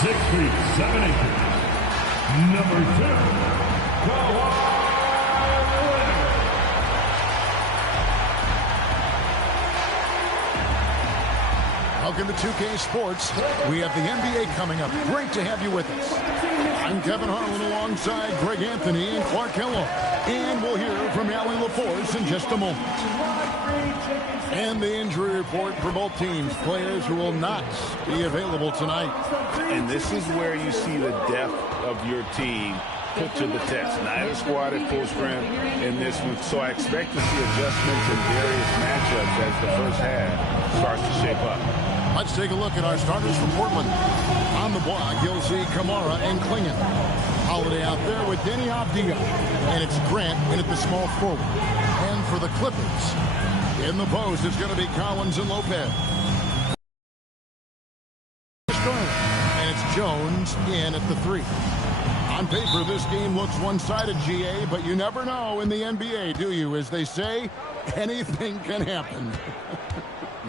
6 feet 7 inches. Number 2, Welcome to 2K Sports. We have the NBA coming up. Great to have you with us. I'm Kevin Harlan alongside Greg Anthony and Clark Kellogg. And we'll hear from Allie LaForce in just a moment. And the injury report for both teams. Players who will not be available tonight. And this is where you see the depth of your team put to the test. Neither squad at full strength in this one. So I expect to see adjustments in various matchups as the first half starts to shape up. Let's take a look at our starters for Portland. On the block, you'll see Kamara and Klingon. Holiday out there with Denny Avdia. And it's Grant in at the small forward. And for the Clippers, in the post, it's going to be Collins and Lopez. And it's Jones in at the 3. On paper, this game looks one-sided, GA, but you never know in the NBA, do you? As they say, anything can happen.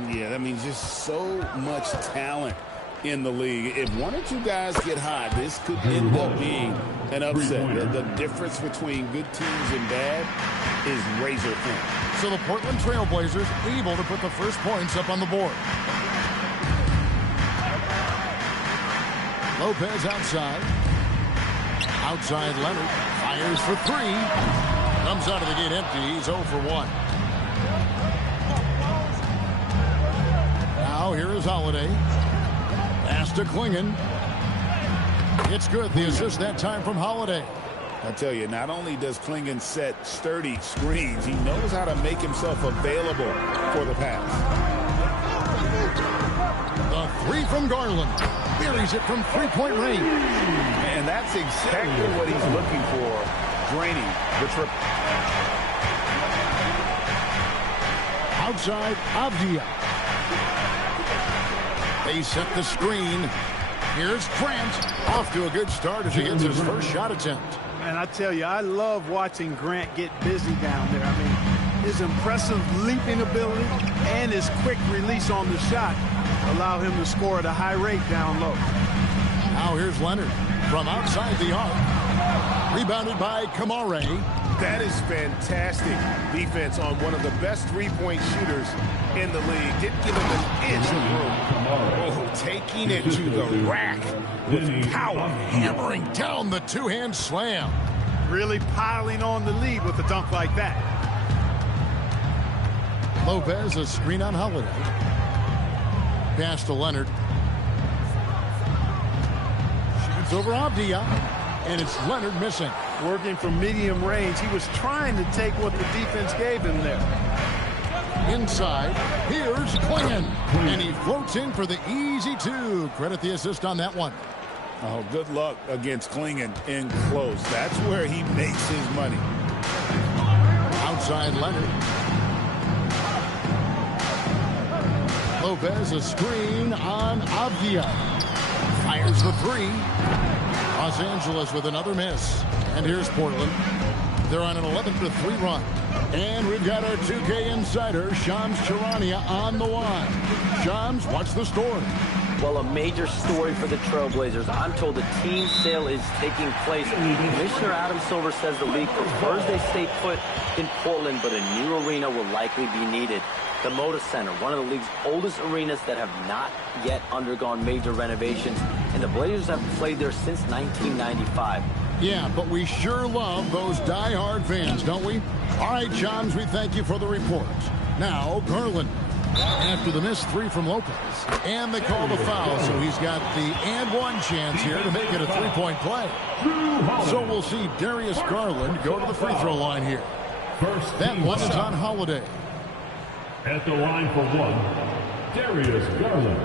Yeah, that means just so much talent in the league. If one or two guys get hot, this could end up being an upset. The difference between good teams and bad is razor thin. So the Portland Trail Blazers able to put the first points up on the board. Lopez outside. Outside Leonard. Fires for 3. Comes out of the gate empty. He's 0 for 1. Now here is Holiday. Pass to Klingon. It's good. The assist that time from Holiday. I tell you, not only does Klingon set sturdy screens, he knows how to make himself available for the pass. The 3 from Garland. Buries it from three-point range. And that's exactly what he's looking for. Draining the trip. Outside, Avdia. They set the screen. Here's Grant. Off to a good start as he gets his first shot attempt. Man, I tell you, I love watching Grant get busy down there. I mean, his impressive leaping ability and his quick release on the shot allow him to score at a high rate down low. Now here's Leonard from outside the arc. Rebounded by Kamara. That is fantastic defense on one of the best three-point shooters in the league. Didn't give him an inch of room. Oh, taking it to the rack with power. Hammering down the two-hand slam. Really piling on the lead with a dunk like that. Lopez, a screen on Holiday. Pass to Leonard. Shoots over Avdia. And it's Leonard missing. Working from medium range. He was trying to take what the defense gave him there. Inside, here's Klingon. And he floats in for the easy 2. Credit the assist on that one. Oh, good luck against Klingon in close. That's where he makes his money. Outside Leonard. Lopez, a screen on Avdia. Fires the 3. Los Angeles with another miss. And here's Portland. They're on an 11-3 run. And we've got our 2K insider, Shams Charania, on the line. Shams, what's the story? Well, a major story for the Trailblazers. I'm told the team sale is taking place. Commissioner Adam Silver says the league prefers they stay put in Portland, but a new arena will likely be needed. The Moda Center, one of the league's oldest arenas that have not yet undergone major renovations, and the Blazers have played there since 1995. Yeah, but we sure love those die-hard fans, don't we? All right, Shams, we thank you for the report. Now, Garland, after the missed 3 from Lopez, and they call the foul, so he's got the and-one chance here to make it a 3-point play. So we'll see Darius Garland go to the free throw line here. That one is on Holiday. At the line for 1, Darius Garland.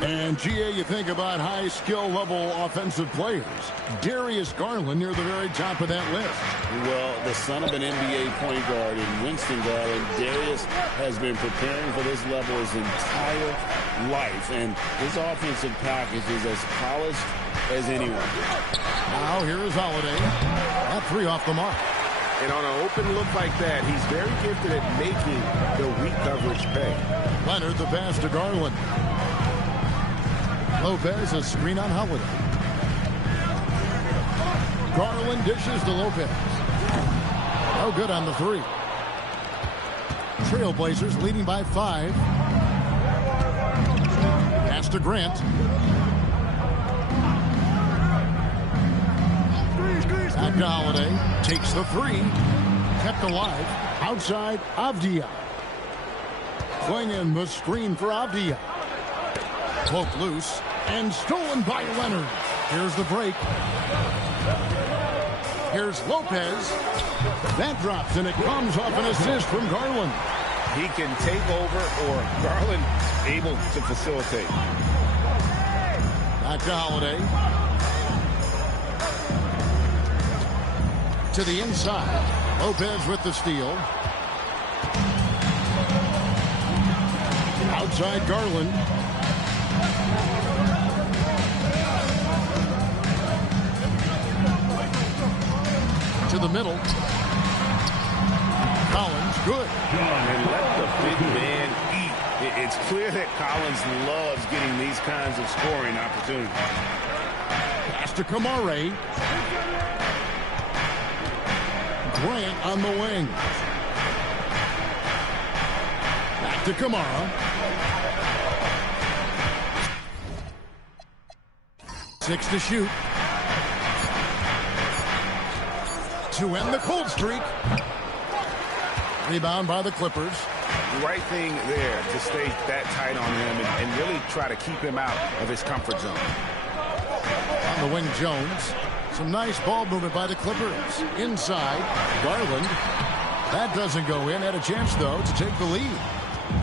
And, GA, you think about high skill level offensive players. Darius Garland near the very top of that list. Well, the son of an NBA point guard in Winston Garland, Darius has been preparing for this level his entire life. And his offensive package is as polished as anyone. Now here is Holiday. That 3 off the mark. And on an open look like that, he's very gifted at making the weak coverage pay. Leonard, the pass to Garland. Lopez, a screen on Holiday. Garland dishes to Lopez. No good on the three. Trailblazers leading by 5. Pass to Grant. Back to Holiday. Takes the 3. Kept alive. Outside, Avdia. Flinging the screen for Avdia. Poke loose. And stolen by Leonard. Here's the break. Here's Lopez. That drops, and it comes off an assist from Garland. He can take over, or Garland able to facilitate. Back to Holiday. To the inside. Lopez with the steal. Outside Garland. To the middle. Collins, good. And let the big man eat. It's clear that Collins loves getting these kinds of scoring opportunities. Pass to Kamare. Grant on the wing. Back to Kamara. 6 to shoot. To end the cold streak. Rebound by the Clippers. The right thing there to stay that tight on him and really try to keep him out of his comfort zone. On the wing, Jones. Some nice ball movement by the Clippers. Inside, Garland. That doesn't go in. Had a chance, though, to take the lead.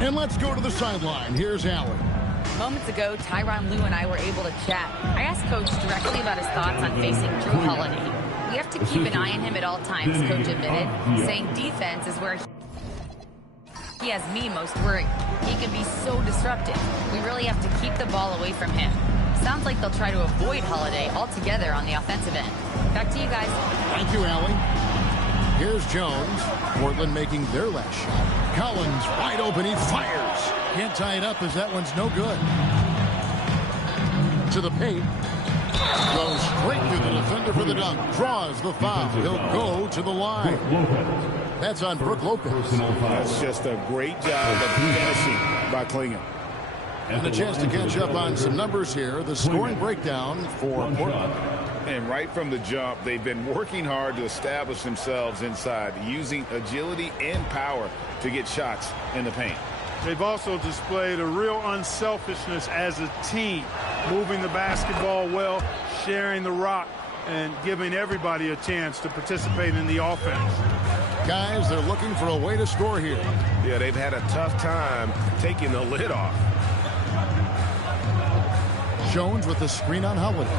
And let's go to the sideline. Here's Allen. Moments ago, Tyronn Lue and I were able to chat. I asked Coach directly about his thoughts on facing Drew Holiday. We have to keep an eye on him at all times, Coach admitted, saying defense is where he has me most worried. He can be so disruptive. We really have to keep the ball away from him. Sounds like they'll try to avoid Holiday altogether on the offensive end. Back to you guys. Thank you, Allie. Here's Jones. Portland making their last shot. Collins wide open. He fires. Can't tie it up as that one's no good. To the paint. Goes straight to the defender for the dunk. Draws the foul. He'll go to the line. That's on Brook Lopez. That's just a great job of finishing by Klingon. And a chance to catch up on some numbers here. The scoring breakdown for Portland. And right from the jump, they've been working hard to establish themselves inside, using agility and power to get shots in the paint. They've also displayed a real unselfishness as a team, moving the basketball well, sharing the rock, and giving everybody a chance to participate in the offense. Guys, they're looking for a way to score here. Yeah, they've had a tough time taking the lid off. Jones with the screen on Holiday.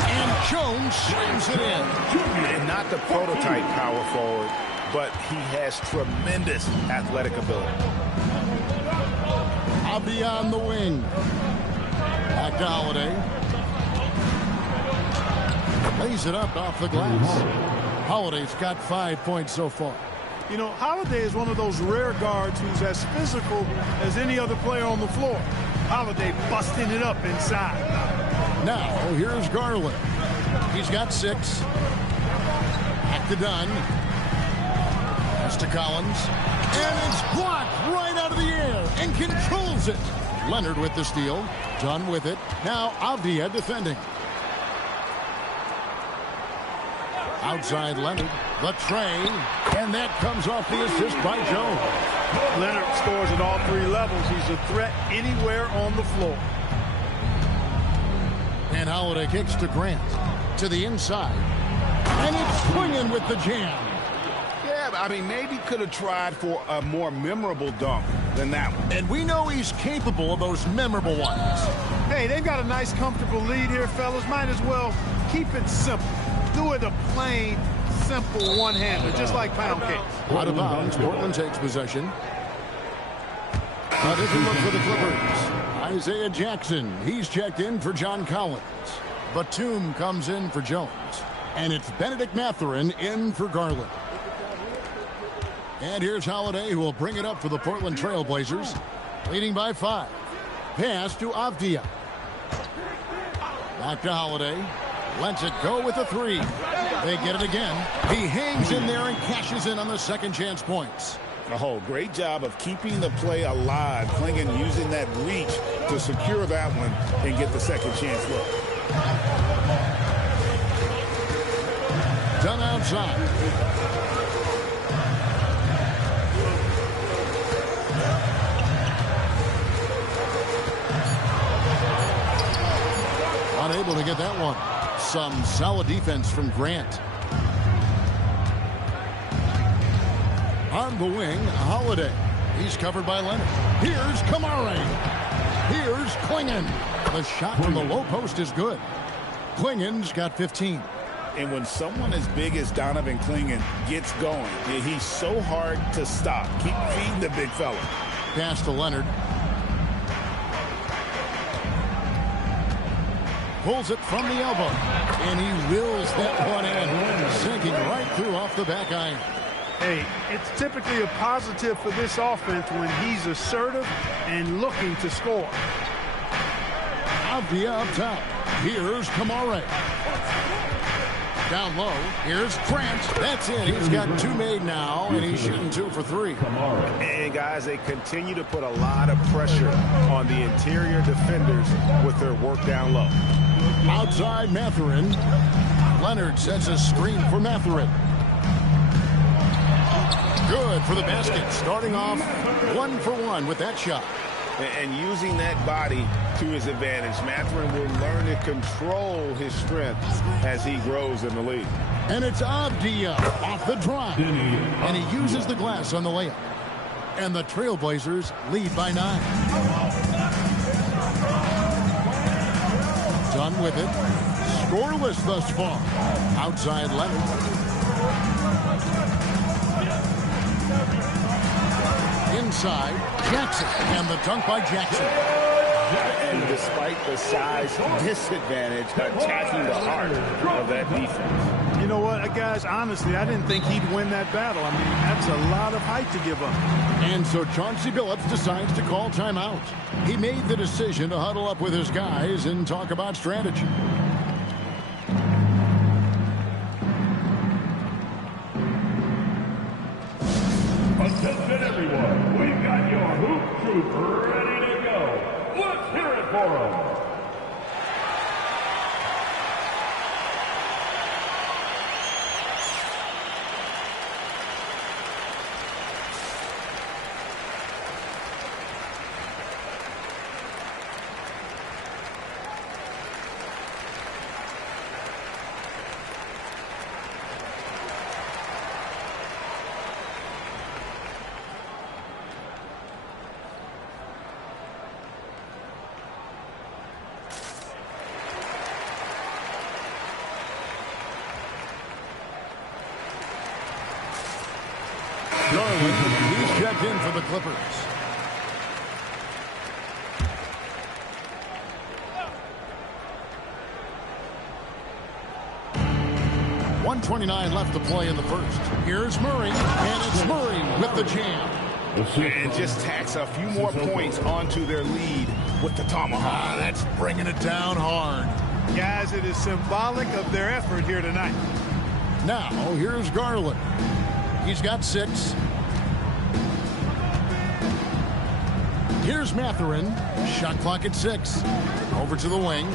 And Jones slams it in. And not the prototype power forward, but he has tremendous athletic ability. Abdi on the wing. Back to Holiday. Lays it up off the glass. Holiday's got 5 points so far. You know, Holiday is one of those rare guards who's as physical as any other player on the floor. Holiday busting it up inside. Now, here's Garland. He's got 6. Back to Dunn. Pass to Collins. And it's blocked right out of the air and controls it. Leonard with the steal. Dunn with it. Now Avdia defending. Outside Leonard. The tray. And that comes off the assist by Jones. Leonard scores at all 3 levels. He's a threat anywhere on the floor. And Holiday kicks to Grant. To the inside. And it's swinging with the jam. Yeah, I mean, maybe could have tried for a more memorable dunk than that one. And we know he's capable of those memorable ones. Hey, they've got a nice, comfortable lead here, fellas. Might as well keep it simple. Do it a plain, simple one-hander, just like pound cake. Out of bounds. Portland takes possession. Now doesn't look for the Clippers. Isaiah Jackson. He's checked in for John Collins. Batum comes in for Jones. And it's Benedict Mathurin in for Garland. And here's Holiday, who will bring it up for the Portland Trail Blazers, leading by 5. Pass to Avdia. Back to Holiday. Lets it go with a 3. They get it again. He hangs in there and cashes in on the second chance points. Oh, great job of keeping the play alive. Clingan using that reach to secure that one and get the second chance look. Done outside. Unable to get that one. Some solid defense from Grant. On the wing, Holiday. He's covered by Leonard. Here's Kamara. Here's Clingan. The shot from the low post is good. Klingan's got 15. And when someone as big as Donovan Clingan gets going, he's so hard to stop. Keep feeding the big fella. Pass to Leonard. Pulls it from the elbow. And he wills that one in. Sinking right through off the back iron. Hey, it's typically a positive for this offense when he's assertive and looking to score. Avdia up top. Here's Kamara. Down low. Here's Grant. That's it. He's got 2 made now, and he's shooting 2 for 3. And, guys, they continue to put a lot of pressure on the interior defenders with their work down low. Outside Mathurin. Leonard sets a screen for Mathurin. Good for the basket. Starting off 1 for 1 with that shot. And using that body to his advantage, Mathurin will learn to control his strength as he grows in the league. And it's Avdia off the drive. And he uses the glass on the layup. And the Trailblazers lead by 9. Done with it. Scoreless thus far. Outside Leonard. Inside, Jackson, and the dunk by Jackson. And despite the size disadvantage, attacking the heart of that defense. You know what, guys, honestly, I didn't think he'd win that battle. I mean, that's a lot of height to give up. And so Chauncey Billups decides to call timeout. He made the decision to huddle up with his guys and talk about strategy. Attention everyone, we've got your hoop troop ready to go. Let's hear it for them. He's checked in for the Clippers. .129 left to play in the first. Here's Murray, and it's Murray with the jam. And just tacks a few more points onto their lead with the tomahawk. That's bringing it down hard. Guys, it is symbolic of their effort here tonight. Now, here's Garland. He's got 6. Here's Mathurin. Shot clock at 6. Over to the wing.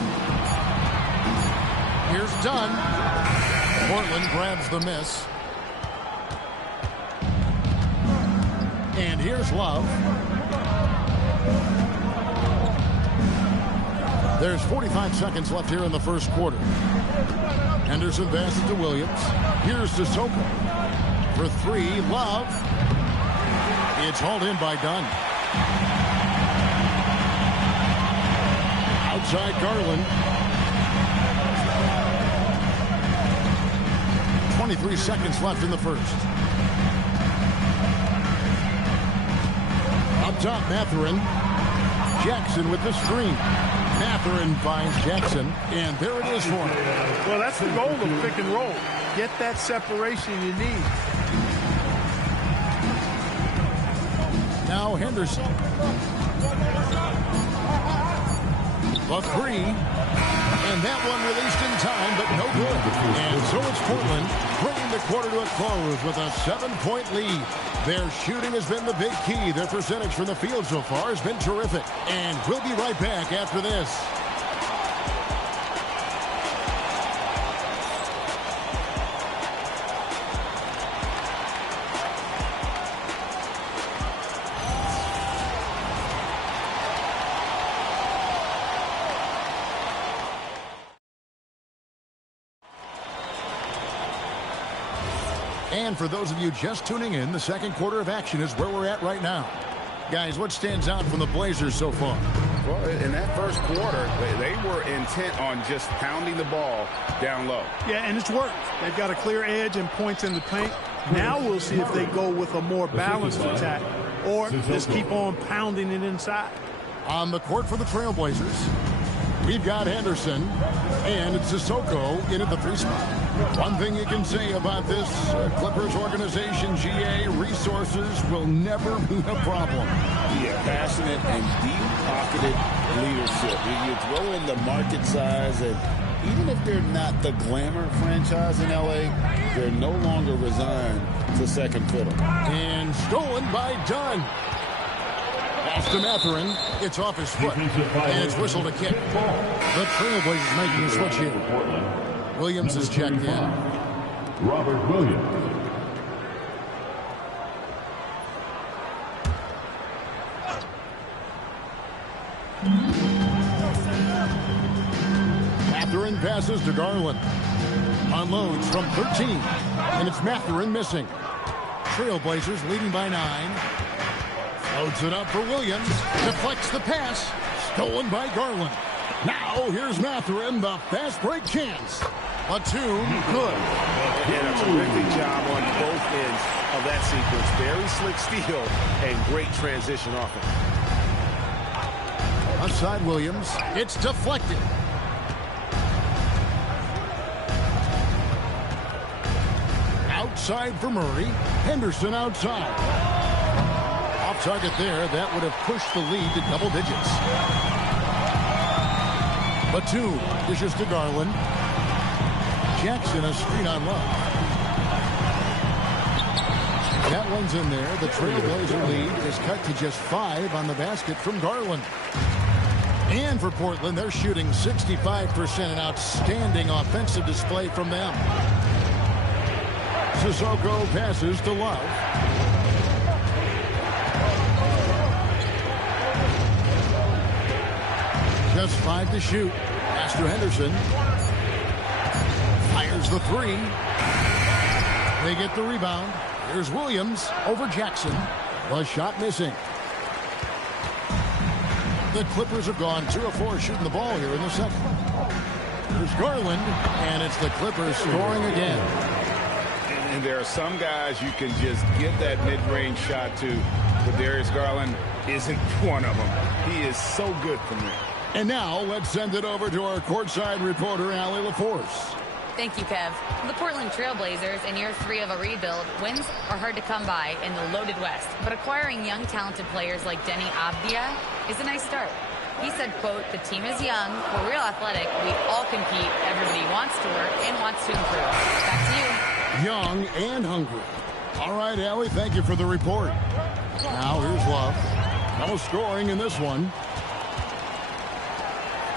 Here's Dunn. Portland grabs the miss. And here's Love. There's 45 seconds left here in the first quarter. Henderson passes to Williams. Here's Sissoko. For 3, Love. It's hauled in by Dunn. Outside Garland. 23 seconds left in the first. Up top, Mathurin. Jackson with the screen. Mathurin finds Jackson, and there it is for him. Well, that's the goal of pick and roll. Get that separation you need. Now Henderson. The three. And that one released in time, but no good. And so it's Portland bringing the quarter to a close with a 7-point lead. Their shooting has been the big key. Their percentage from the field so far has been terrific. And we'll be right back after this. And for those of you just tuning in, the second quarter of action is where we're at right now. Guys, what stands out from the Blazers so far? Well, in that first quarter, they were intent on just pounding the ball down low. Yeah, and it's worked. They've got a clear edge and points in the paint. Now we'll see if they go with a more balanced attack or just keep on pounding it inside. On the court for the Trailblazers, we've got Henderson, and it's Sissoko in at the 3 spot. One thing you can say about this Clippers organization, GA, resources will never be a problem. Yeah, passionate and deep-pocketed leadership. You throw in the market size, and even if they're not the glamour franchise in L.A., they're no longer resigned to second fiddle. And stolen by Dunn. Pass to Mathurin. It's off his foot. And it's whistled a kick. The Trailblazers making a switch here. Williams is checked in. Robert Williams. Mathurin passes to Garland. Unloads from 13. And it's Mathurin missing. Trailblazers leading by 9. Loads it up for Williams. Deflects the pass. Stolen by Garland. Now here's Mathurin, the fast break chance. A 2, good. And a terrific job on both ends of that sequence. Very slick steal and great transition offense. Outside Williams. It's deflected. Outside for Murray. Henderson outside. Off target there. That would have pushed the lead to double digits. Batum dishes to Garland. Jackson a screen on Love. That one's in there. The Trailblazer lead is cut to just 5 on the basket from Garland. And for Portland, they're shooting 65%, an outstanding offensive display from them. Sissoko passes to Love. Just 5 to shoot. Pass to Henderson. Fires the 3. They get the rebound. Here's Williams over Jackson. The shot missing. The Clippers have gone 2 of 4 shooting the ball here in the second. Here's Garland, and it's the Clippers scoring again. And there are some guys you can just get that mid-range shot to, but Darius Garland isn't one of them. He is so good from there. And now let's send it over to our courtside reporter, Allie LaForce. Thank you, Kev. The Portland Trailblazers, in year 3 of a rebuild, wins are hard to come by in the loaded West. But acquiring young, talented players like Denny Avdia is a nice start. He said, quote, "The team is young, we're real athletic, we all compete, everybody wants to work and wants to improve." Back to you. Young and hungry. All right, Allie, thank you for the report. Now here's Love. No scoring in this one.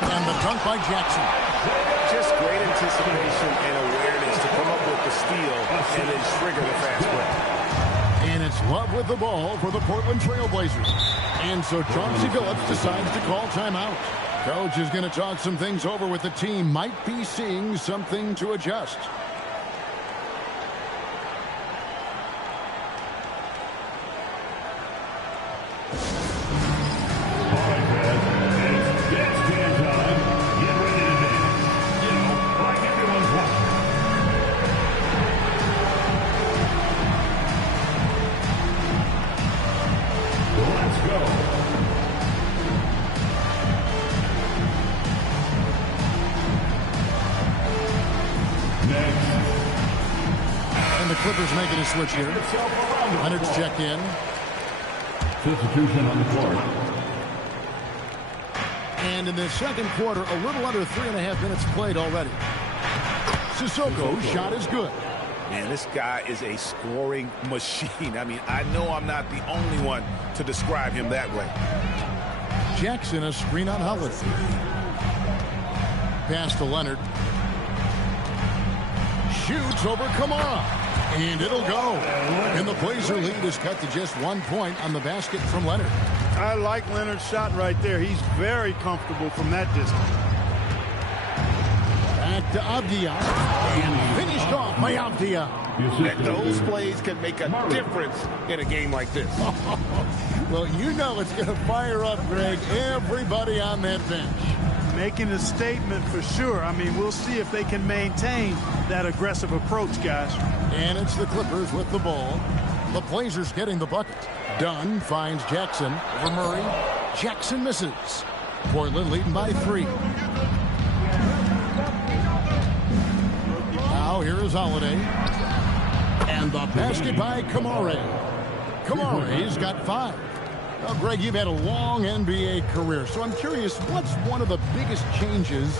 And the dunk by Jackson. Just great anticipation and awareness to come up with the steal and then trigger the fast break. And it's Love with the ball for the Portland Trailblazers. And so Chauncey Billups decides to call timeout. Coach is going to talk some things over with the team. Might be seeing something to adjust. a switch here. Leonard's checked in. Substitution on the court. And in the second quarter, a little under 3.5 minutes played already. Sissoko's shot is good. Man, this guy is a scoring machine. I mean, I know I'm not the only one to describe him that way. Jackson, a screen on Holiday. Pass to Leonard. Shoots over Kamara. And it'll go. And the Blazer lead is cut to just 1 point on the basket from Leonard. I like Leonard's shot right there. He's very comfortable from that distance. Back to Avdia. And finished off by Avdia. And those plays can make a difference in a game like this. Well, you know it's going to fire up, Greg, everybody on that bench. Making a statement for sure. I mean, we'll see if they can maintain that aggressive approach, guys. And it's the Clippers with the ball. The Blazers getting the bucket. Dunn finds Jackson over Murray. Jackson misses. Portland leading by 3. Now here is Holiday. And the basket by Kamara. Kamare's got 5. Well, Greg, you've had a long NBA career, so I'm curious, what's one of the biggest changes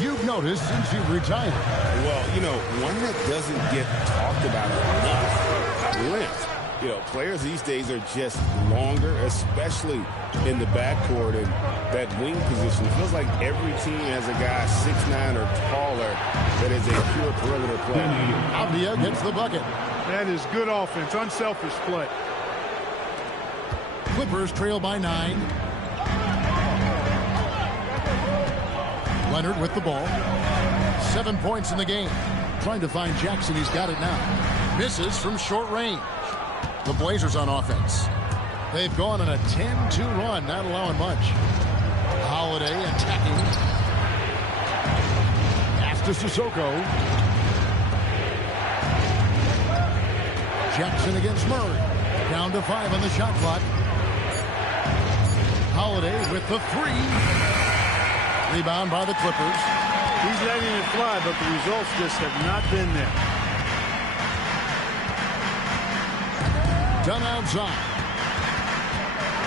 you've noticed since you've retired? Well, you know, one that doesn't get talked about enough, length. You know, players these days are just longer, especially in the backcourt, and that wing position. It feels like every team has a guy 6'9" or taller that is a pure perimeter player. Avdia gets the bucket. That is good offense, unselfish play. Clippers trail by 9. Leonard with the ball. 7 points in the game. Trying to find Jackson. He's got it now. Misses from short range. The Blazers on offense. They've gone on a 10-2 run, not allowing much. Holiday attacking. Pass to Sissoko. Jackson against Murray. Down to 5 on the shot clock. Holiday with the 3. Rebound by the Clippers. He's letting it fly, but the results just have not been there. Done outside.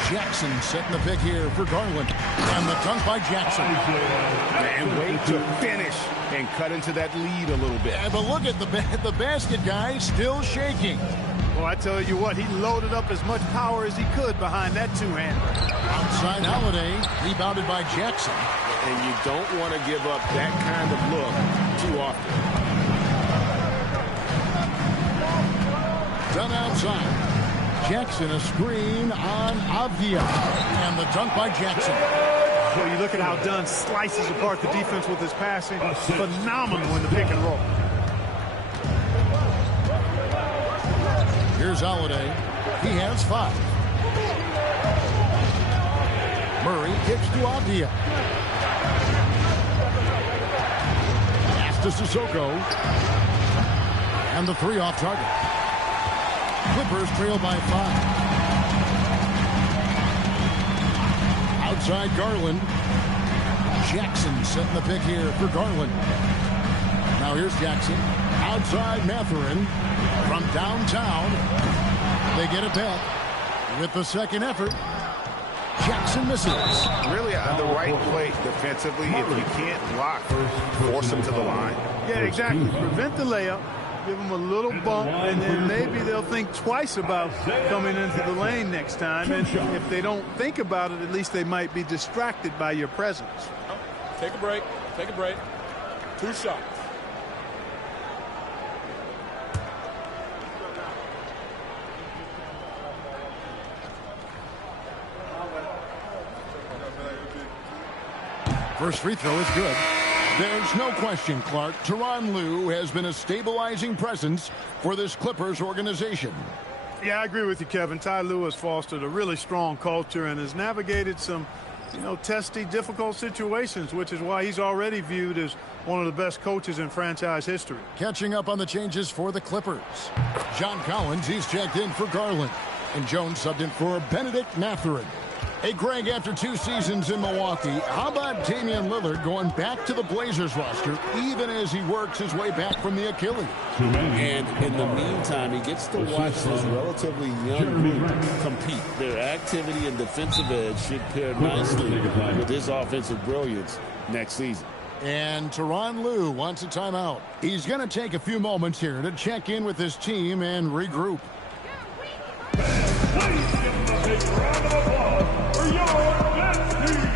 Jackson setting the pick here for Garland. And the dunk by Jackson. And way to finish and cut into that lead a little bit. Yeah, but look at the basket guy still shaking. Well, I tell you what, he loaded up as much power as he could behind that two-hander. Outside Holiday, rebounded by Jackson. And you don't want to give up that kind of look too often. Done outside. Jackson a screen on Avdia. And the dunk by Jackson. Well, you look at how Dunn slices apart the defense with his passing. Phenomenal in the pick and roll. Here's Holiday. He has 5. Murray kicks to Avdia. Pass to Sissoko. And the 3 off target. Clippers trail by 5. Outside Garland. Jackson setting the pick here for Garland. Now here's Jackson. Outside Mathurin. From downtown. They get it back. With the second effort. Jackson misses. Really the right play defensively. If you can't block, force him to the line. Yeah, exactly. Prevent the layup. Give them a little bump, and then maybe they'll think twice about coming into the lane next time. And if they don't think about it, at least they might be distracted by your presence. Take a break. Take a break. 2 shots. First free throw is good. There's no question, Clark. Tyronn Lue has been a stabilizing presence for this Clippers organization. Yeah, I agree with you, Kevin. Ty Lue has fostered a really strong culture and has navigated some, testy, difficult situations, which is why he's already viewed as one of the best coaches in franchise history. Catching up on the changes for the Clippers. John Collins, he's checked in for Garland. And Jones subbed in for Benedict Mathurin. Hey, Greg, after 2 seasons in Milwaukee, how about Damian Lillard going back to the Blazers roster even as he works his way back from the Achilles? And in the meantime, he gets to watch this relatively young group compete. Their activity and defensive edge should pair nicely with his offensive brilliance next season. And Tyronn Lue wants a timeout. He's going to take a few moments here to check in with his team and regroup. Please give them a big round of applause for your best team.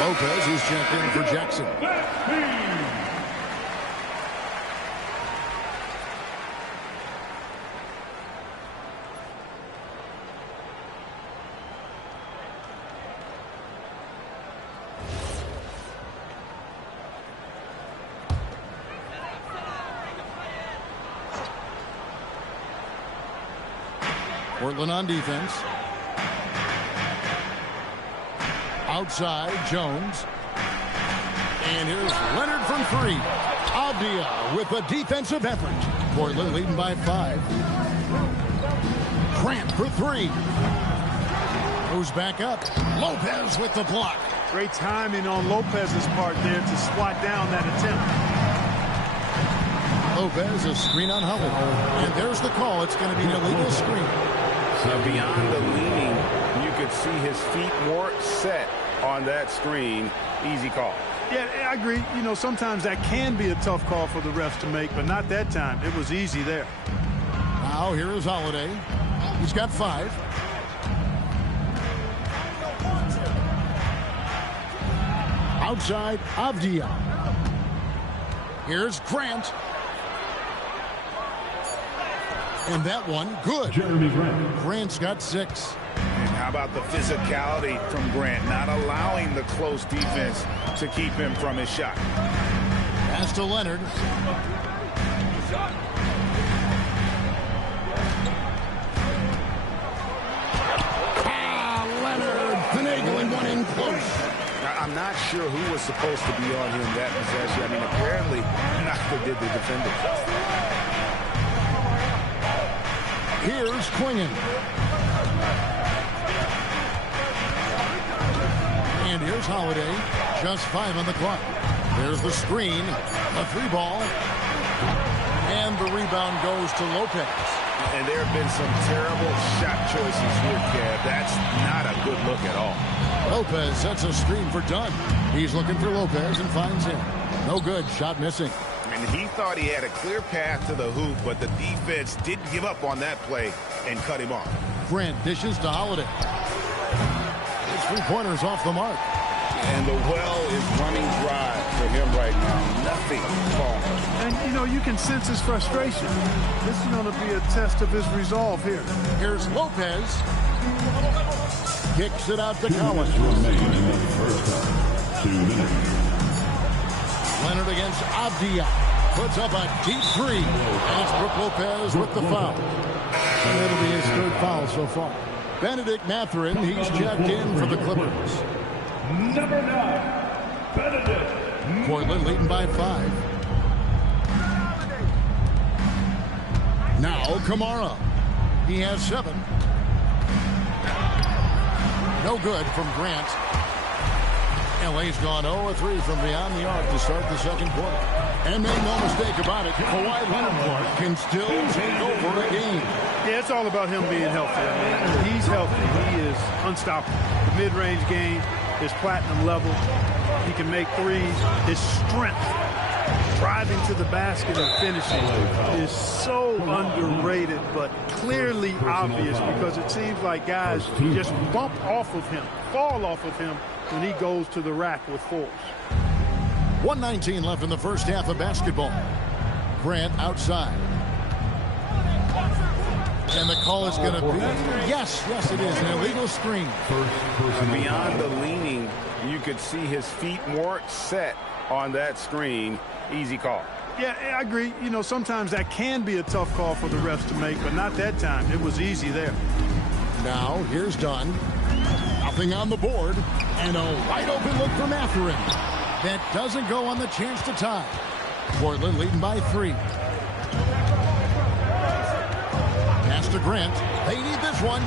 Lopez is checked in for Jackson. Portland on defense. Outside, Jones. And here's Leonard from 3. Avdia with a defensive effort. Portland leading by 5. Grant for 3. Goes back up. Lopez with the block. Great timing on Lopez's part there to swat down that attempt. Lopez, a screen on Hubbard. And there's the call. It's going to be an illegal screen. So beyond the leaning, you could see his feet more set on that screen. Easy call. Yeah, I agree. You know, sometimes that can be a tough call for the refs to make, but not that time. It was easy there. Now here is Holiday. He's got 5. Outside, Avdia. Here's Grant. And that one, good. Grant's got 6. And how about the physicality from Grant, not allowing the close defense to keep him from his shot. Pass to Leonard. Leonard finagling one in close. I'm not sure who was supposed to be on him that possession. I mean, apparently, neither did the defender. Here's Quingen. And here's Holiday. Just 5 on the clock. There's the screen. A 3 ball. And the rebound goes to Lopez. And there have been some terrible shot choices here, Kev. That's not a good look at all. Lopez sets a screen for Dunn. He's looking for Lopez and finds him. No good. Shot missing. And he thought he had a clear path to the hoop, but the defense didn't give up on that play and cut him off. Grant dishes to Holiday. His 3-pointers off the mark. And the well is running dry for him right now. Nothing falling. And, you know, you can sense his frustration. This is going to be a test of his resolve here. Here's Lopez. Kicks it out to Collins. Leonard against Avdia. Puts up a deep 3. And it's Brook Lopez with the foul. And it'll be his 3rd foul so far. Benedict Mathurin, he's checked in for the Clippers. Number 9, Benedict. Portland leading by 5. Now Kamara. He has 7. No good from Grant. LA's gone 0-3 from beyond the arc to start the second quarter. And make no mistake about it, Kawhi Leonard can still take over a game. Yeah, it's all about him being healthy. I mean, when he's healthy, he is unstoppable. The mid-range game is platinum level. He can make threes. His strength, driving to the basket and finishing, is so underrated, but clearly obvious, because it seems like guys just bump off of him, fall off of him when he goes to the rack with force. 1:19 left in the first half of basketball. Grant outside. And the call is going to be, yes, it is, an illegal screen. Beyond the leaning, you could see his feet weren't set on that screen. Easy call. Yeah, I agree. You know, sometimes that can be a tough call for the refs to make, but not that time. It was easy there. Now, here's Dunn. Nothing on the board. And a wide open look for Mathurin. That doesn't go on the chance to tie. Portland leading by 3. Pass to Grant. They need this one.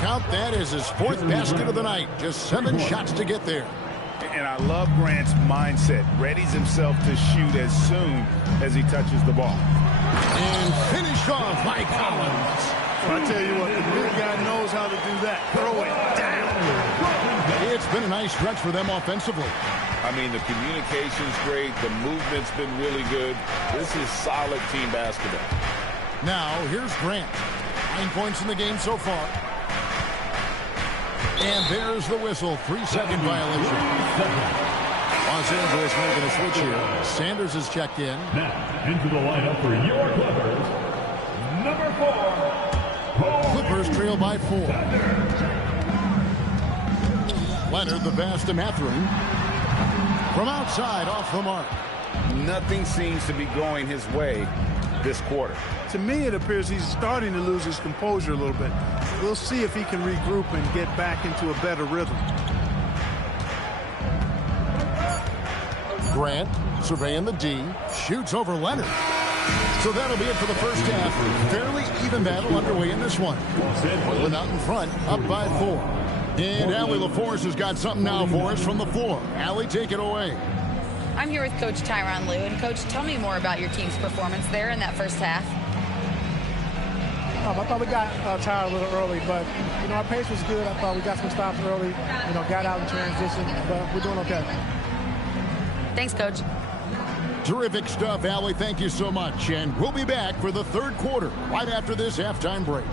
Count that as his 4th basket of the night. Just 7 shots to get there. And I love Grant's mindset. Readies himself to shoot as soon as he touches the ball. And finished off by Collins. Well, I tell you what, the big guy knows how to do that. Throw it down. It's been a nice stretch for them offensively. I mean, the communication's great. The movement's been really good. This is solid team basketball. Now, here's Grant. 9 points in the game so far. And there's the whistle. 3-second violation. Los Angeles making a switch here. Sanders has checked in. Now, into the lineup for your Clippers, number 4. Clippers trail by 4. Leonard, the pass to Mathurin. From outside, off the mark. Nothing seems to be going his way this quarter. To me, it appears he's starting to lose his composure a little bit. We'll see if he can regroup and get back into a better rhythm. Grant surveying the D. Shoots over Leonard. So that'll be it for the first half. Fairly even battle underway in this one. Portland out in front, up by 4. And Allie LaForce has got something now for us from the floor. Allie, take it away. I'm here with Coach Tyronn Lue. And, Coach, tell me more about your team's performance there in that first half. I thought we got tired a little early, but, you know, our pace was good. I thought we got some stops early, you know, got out in transition, but we're doing okay. Thanks, Coach. Terrific stuff, Allie. Thank you so much. And we'll be back for the third quarter right after this halftime break.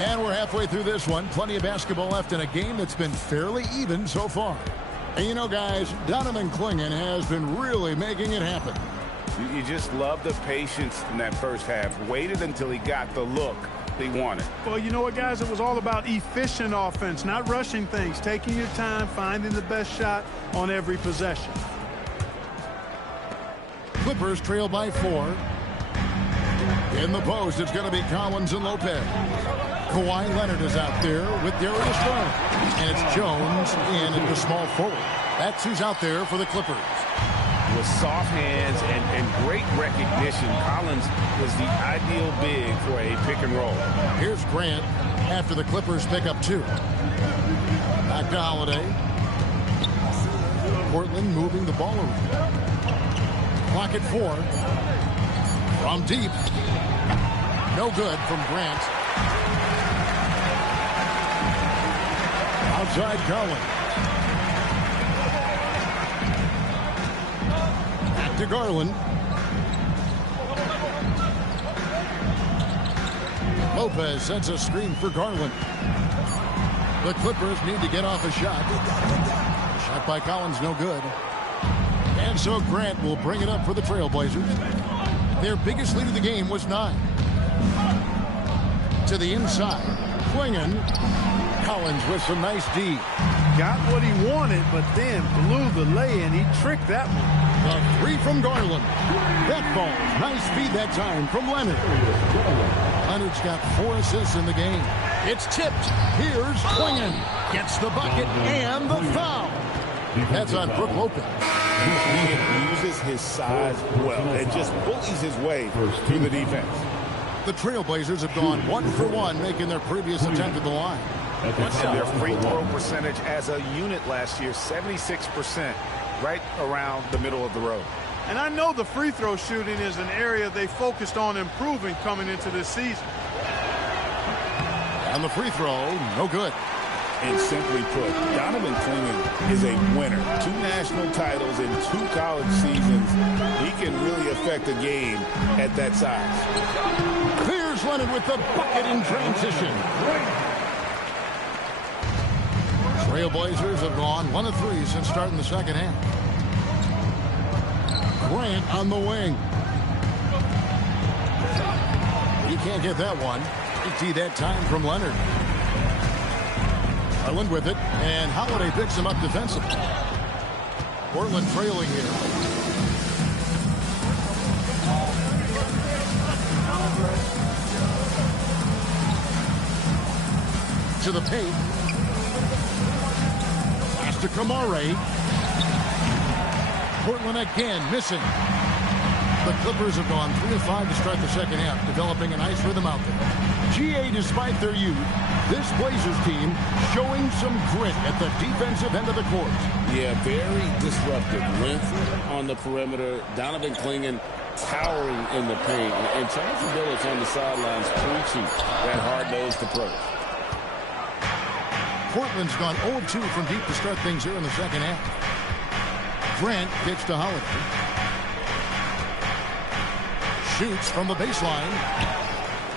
And we're halfway through this one. Plenty of basketball left in a game that's been fairly even so far. And you know, guys, Donovan Clingan has been really making it happen. You just love the patience in that first half. Waited until he got the look he wanted. Well, you know what, guys? It was all about efficient offense, not rushing things, taking your time, finding the best shot on every possession. Clippers trail by 4. In the post, it's going to be Collins and Lopez. Kawhi Leonard is out there with Darius Garland. And it's Jones in at the small forward. That's who's out there for the Clippers. With soft hands and great recognition, Collins was the ideal big for a pick and roll. Here's Grant after the Clippers pick up 2. Back to Holiday. Portland moving the ball around. Clock at 4. From deep. No good from Grant. Outside Garland. Back to Garland. Lopez sends a screen for Garland. The Clippers need to get off a shot. Shot by Collins, no good. And so Grant will bring it up for the Trailblazers. Their biggest lead of the game was 9. To the inside. Klingon. Collins with some nice D. Got what he wanted, but then blew the lay-in. He tricked that one. The 3 from Garland. That falls. Nice feed that time from Leonard. Leonard's got 4 assists in the game. It's tipped. Here's Klingon. Gets the bucket and the foul. That's on Brook Lopez. He uses his size well and just bullies his way through the defense. The Trailblazers have gone 1 for 1, making their previous attempt at the line. And their free throw percentage as a unit last year, 76%, right around the middle of the road. And I know the free throw shooting is an area they focused on improving coming into this season. And the free throw, no good. And simply put, Donovan Klingon is a winner. 2 national titles in 2 college seasons. He can really affect a game at that size. Here's Leonard with the bucket in transition. Trailblazers have gone 1 of 3 since starting the second half. Grant on the wing. He can't get that one. He that time from Leonard. Garland with it, and Holiday picks him up defensively. Portland trailing here. To the paint. Pass to Kamare. Portland again missing. The Clippers have gone 3 of 5 to start the second half, developing a nice rhythm out there. GA, despite their youth, this Blazers team showing some grit at the defensive end of the court. Yeah, very disruptive. Length on the perimeter. Donovan Klingon towering in the paint. And Chauncey Billups on the sidelines preaching that hard-nosed approach. Portland's gone 0-2 from deep to start things here in the second half. Grant kicks to Holiday. Shoots from the baseline.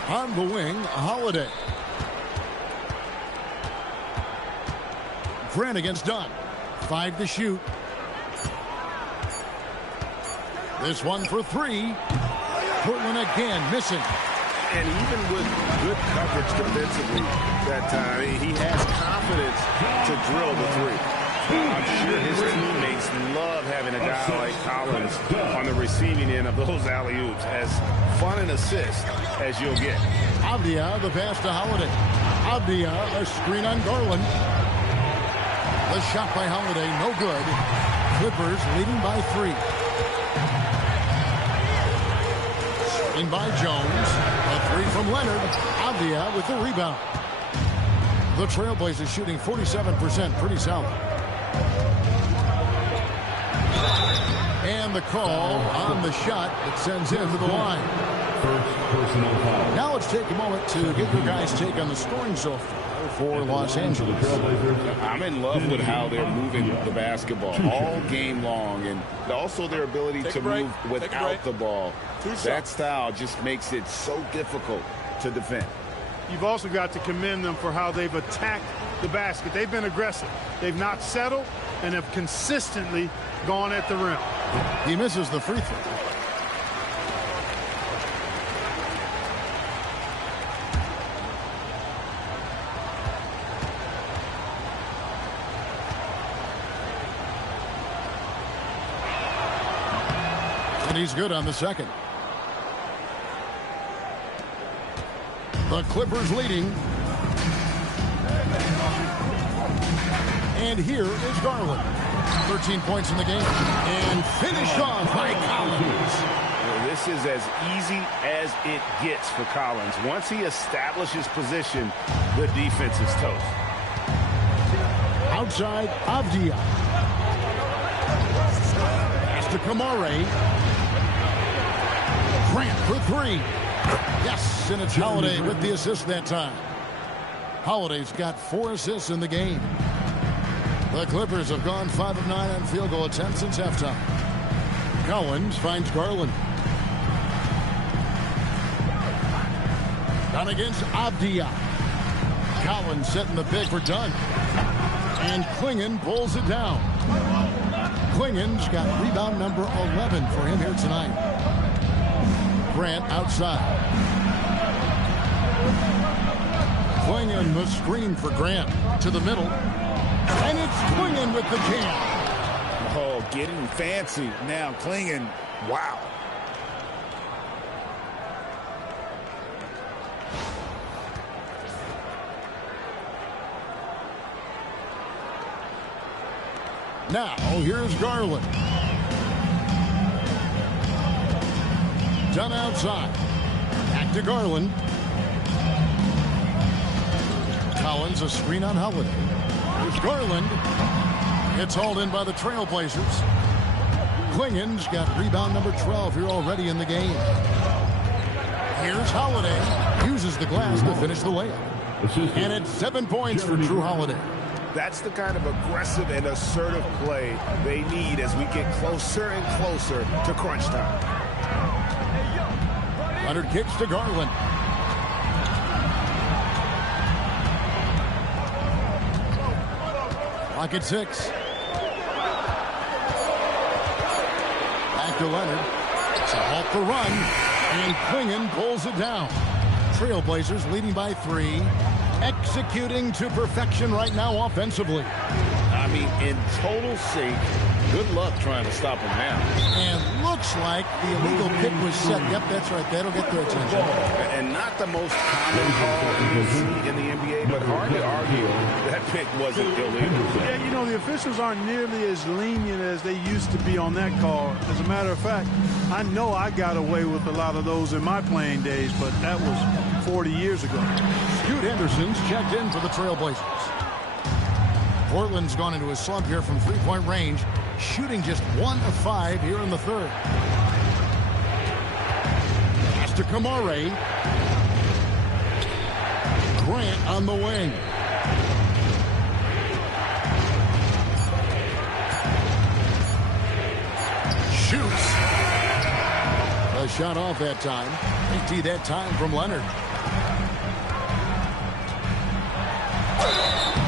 On the wing, Holiday. Grant against Dunn. 5 to shoot. This one for 3. Portland again missing. And even with good coverage defensively that time, he has confidence to drill the 3. I'm sure his teammates love having a guy like Collins on the receiving end of those alley-oops. As fun an assist as you'll get. Avdia, the pass to Holiday. Avdia, a screen on Garland. The shot by Holiday, no good. Clippers leading by 3. Screen by Jones. A 3 from Leonard. Avdia with the rebound. The Trailblazers shooting 47%, pretty solid. And the call on the shot that sends him to the line. Now let's take a moment to get your guys' take on the scoring so far for Los Angeles. I'm in love with how they're moving the basketball all game long, and also their ability to move without the ball. That style just makes it so difficult to defend. You've also got to commend them for how they've attacked the basket. They've been aggressive. They've not settled and have consistently gone at the rim. He misses the free throw. And he's good on the second. The Clippers leading. And here is Garland. 13 points in the game. And finished off by Collins. Well, this is as easy as it gets for Collins. Once he establishes position, the defense is toast. Outside, Avdia. Pass to Kamare. Grant for 3. Yes, and it's Holiday with the assist that time. Holiday's got 4 assists in the game. The Clippers have gone 5 of 9 on field goal attempts since halftime. Collins finds Garland. Down against Avdia. Collins setting the pick for Dunn. And Klingon pulls it down. Klingen's got rebound number 11 for him here tonight. Grant outside. Klingen the screen for Grant to the middle. And it's Klingen with the jam. Oh, getting fancy now. Klingen, wow. Now, here's Garland. Done outside. Back to Garland. Collins, a screen on Holiday. Here's Garland. It's hauled in by the Trailblazers. Klingen's got rebound number 12 here already in the game. Here's Holiday. Uses the glass to finish the layup. And it's 7 points for Drew Holiday. That's the kind of aggressive and assertive play they need as we get closer and closer to crunch time. Leonard kicks to Garland. Clock at 6. Back to Leonard. It's a halt the run. And Klingen pulls it down. Trailblazers leading by 3. Executing to perfection right now offensively. I mean, in total sync. Good luck trying to stop him now. And looks like the illegal pick was set. Yep, that's right. That'll get their attention. And not the most common call you see in the NBA, but hard to argue that pick wasn't illegal. Yeah, you know, the officials aren't nearly as lenient as they used to be on that call. As a matter of fact, I know I got away with a lot of those in my playing days, but that was 40 years ago. Scoot Henderson's checked in for the Trailblazers. Portland's gone into a slump here from three-point range, shooting just 1 of 5 here in the third. Pass to Kamare. Grant on the wing. Shoots. A shot off that time. They tee that time from Leonard.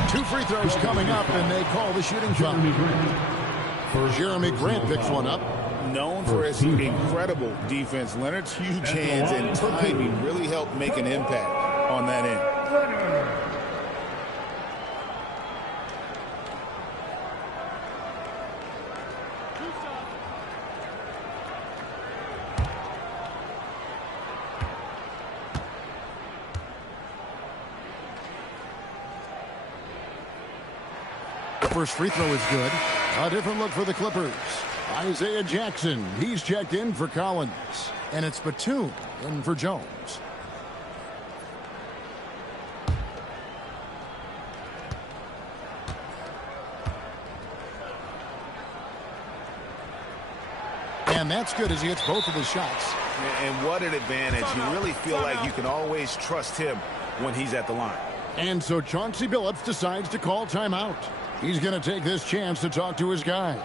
2 free throws coming up, and they call the shooting foul. Jeremy Grant picks one up. Known for his incredible defense, Leonard's huge hands and timing really helped make an impact on that end. First free throw is good. A different look for the Clippers. Isaiah Jackson, he's checked in for Collins. And it's Batum in for Jones. And that's good as he hits both of his shots. And what an advantage. You really feel like you can always trust him when he's at the line. And so Chauncey Billups decides to call timeout. He's going to take this chance to talk to his guys.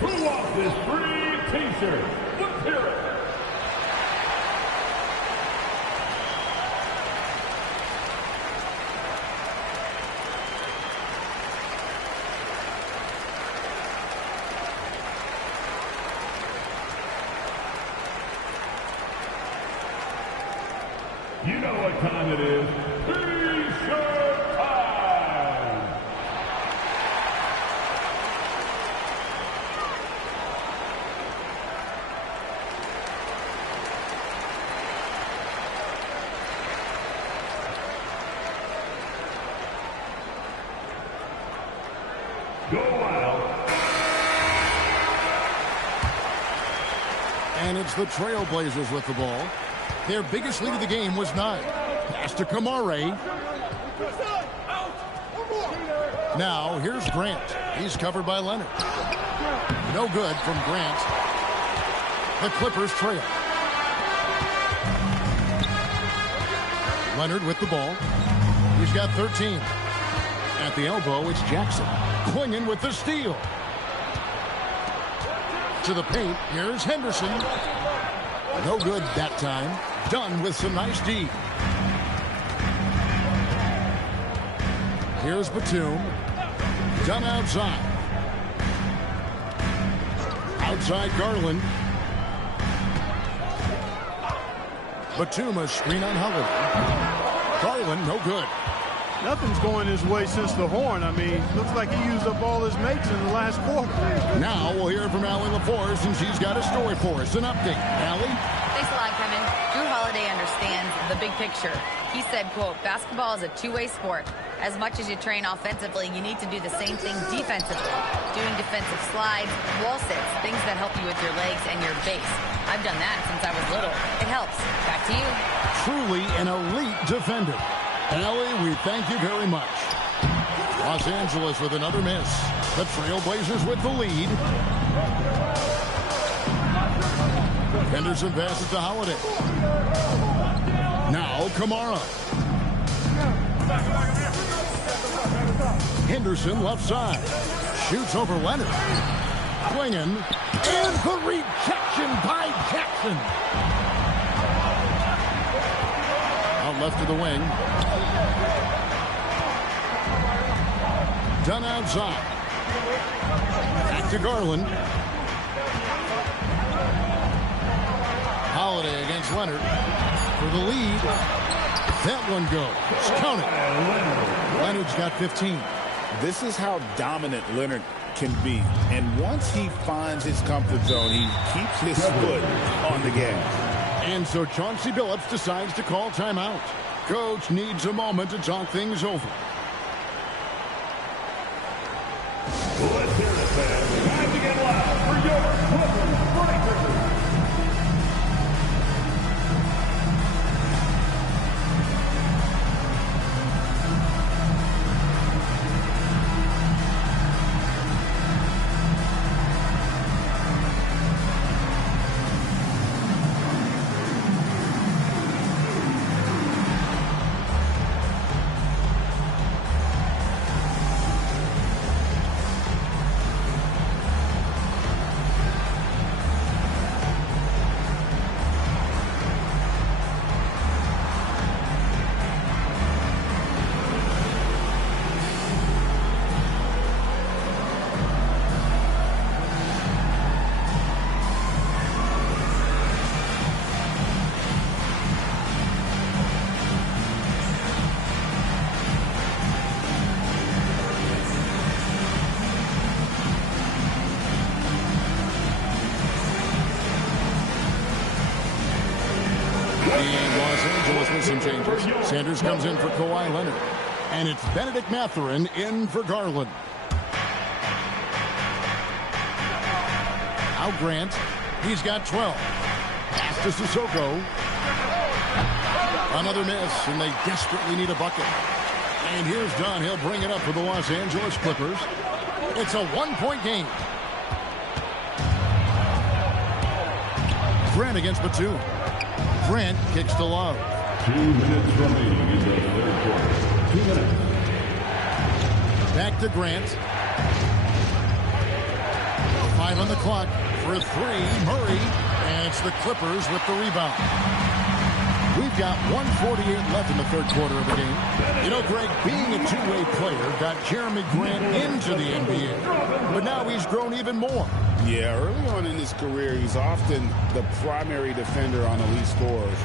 Who wants this free t-shirt? Let's hear it. You know what time it is. T-shirt time! Go out. And it's the Trailblazers with the ball. Their biggest lead of the game was 9. Pass to Kamare. Now, here's Grant. He's covered by Leonard. No good from Grant. The Clippers trail. Leonard with the ball. He's got 13. At the elbow, it's Jackson. Klingen with the steal. To the paint, here's Henderson. No good that time. Done with some nice D. Here's Batum. Done outside. Outside Garland. Batum, screen on Holiday. Garland, no good. Nothing's going his way since the horn. I mean, looks like he used up all his mates in the last quarter. Now we'll hear from Allie LaForce, and she's got a story for us. An update. Allie? Thanks a lot, Kevin. Drew Holiday understands the big picture. He said, quote, basketball is a two-way sport. As much as you train offensively, you need to do the same thing defensively. Doing defensive slides, wall sits, things that help you with your legs and your base. I've done that since I was little. It helps. Back to you. Truly an elite defender. Allie, we thank you very much. Los Angeles with another miss. The Trailblazers with the lead. Henderson passes to Holiday. Now Kamara. Henderson left side. Shoots over Leonard. Swinging. And the rejection by Jackson. Out left to the wing. Done outside. Back to Garland. Holiday against Leonard for the lead. That one goes. Count it. Leonard's got 15. This is how dominant Leonard can be. And once he finds his comfort zone, he keeps his foot on the gas. And so Chauncey Billups decides to call timeout. Coach needs a moment to talk things over. Let's hear it, fans. Time to get loud for your Clippers Strikers. Some changes. Sanders comes in for Kawhi Leonard. And it's Benedict Mathurin in for Garland. Now Grant. He's got 12. Pass to Sissoko. Another miss, and they desperately need a bucket. And here's Dunn. He'll bring it up for the Los Angeles Clippers. It's a one-point game. Grant against Batum. Grant kicks to Love. 2 minutes remaining in the third quarter. 2 minutes. Back to Grant. 5 on the clock for a 3. Murray. And it's the Clippers with the rebound. We've got 1:48 left in the third quarter of the game. You know, Greg, being a two-way player got Jeremy Grant into the NBA. But now he's grown even more. Yeah, early on in his career, he's often the primary defender on elite scorers.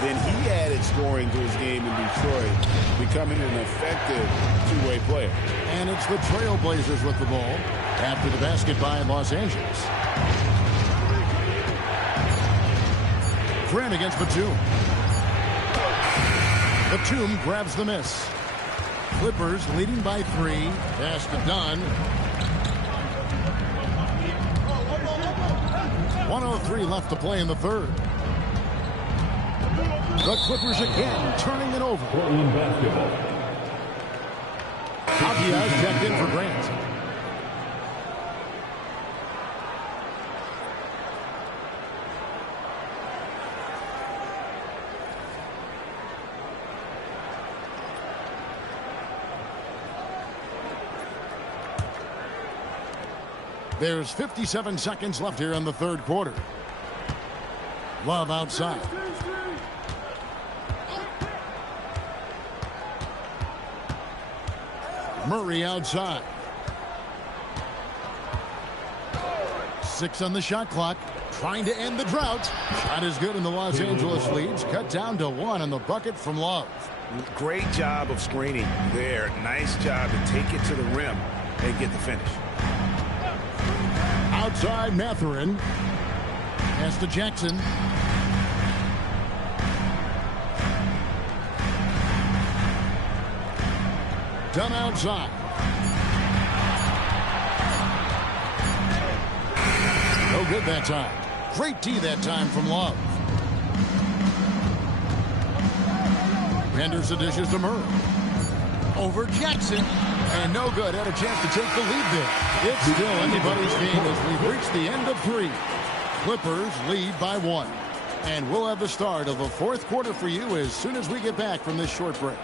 Then he added scoring to his game in Detroit, becoming an effective two-way player. And it's the Trailblazers with the ball after the basket by Los Angeles. Grant against Batum. Batum grabs the miss. Clippers leading by 3. Pass to Dunn. 1:03 left to play in the third. The Clippers again turning it over. Portland basketball. Diaz checked in for Grant. There's 57 seconds left here in the third quarter. Love outside. Murray outside. 6 on the shot clock. Trying to end the drought. Shot is good, and the Los Angeles leads cut down to 1 on the bucket from Love. Great job of screening there. Nice job to take it to the rim and get the finish. Outside Mathurin. Pass to Jackson. Done outside. No good that time. Great D that time from Love. Henderson dishes to Murray. Over Jackson. And no good. Had a chance to take the lead there. It's still anybody's game as we reach the end of 3. Clippers lead by 1. And we'll have the start of the 4th quarter for you as soon as we get back from this short break.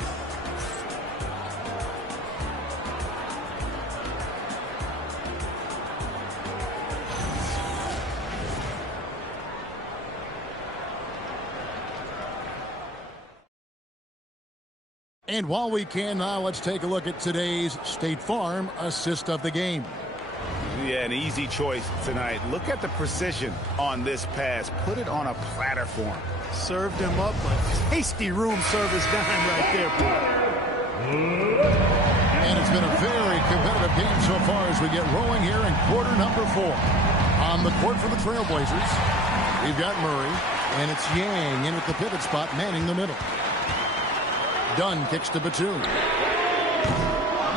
And while we can now, let's take a look at today's State Farm assist of the game. Yeah, an easy choice tonight. Look at the precision on this pass. Put it on a platter for him. Served him up a tasty room service dime right there, boy. And it's been a very competitive game so far as we get rolling here in quarter number 4. On the court for the Trailblazers, we've got Murray, and it's Yang in at the pivot spot, manning the middle. Dunn kicks to Batum.